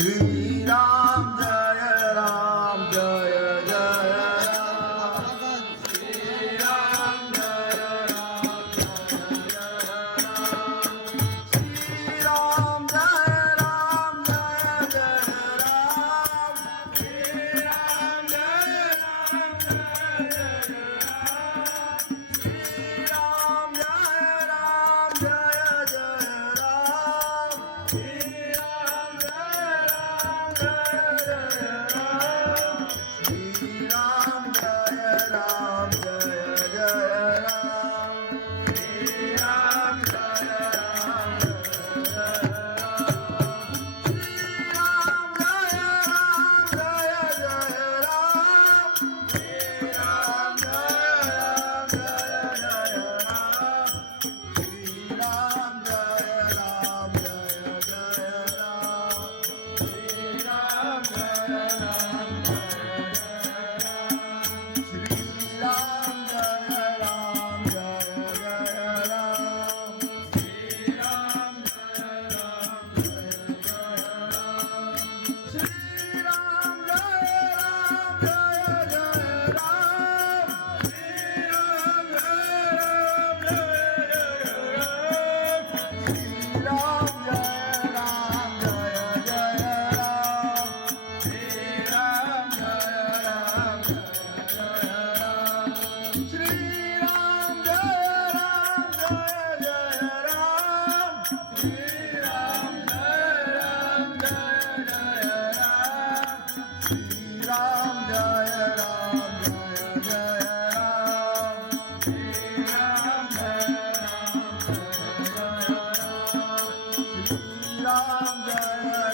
Shri Ram Jai Ram Jai Jai Ram Shri Ram Jai Ram Jai Jai Ram Shri Ram Jai Ram Jai Jai Ram Shri Ram Jai Ram Jai Jai Ram Shri Ram Jai Ram Jai Jai Ram Shri Ram Jai Ram Jai Jai Ram Shri Ram Jai Ram Jai Jai Ram Shri Ram Jai Ram Jai Jai Ram Shri Ram Jai Ram Jai Jai Ram Shri Ram Jai Ram Jai Jai Ram Shri Ram Jai Ram Jai Jai Ram Shri Ram Jai Ram Jai Jai Ram Shri Ram Jai Ram Jai Jai Ram Shri Ram Jai Ram Jai Jai Ram Shri Ram Jai Ram Jai Jai Ram Shri Ram Jai Ram Jai Jai Ram Shri Ram Jai Ram Jai Jai Ram Shri Ram Jai Ram Jai Ram Jai Jai Ram Shri Ram Jai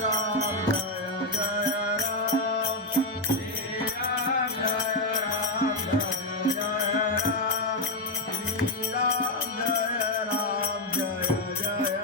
Ram Jai Jai Ram Shri Ram Jai Ram Jai Jai Ram Shri Ram Jai Ram Jai Jai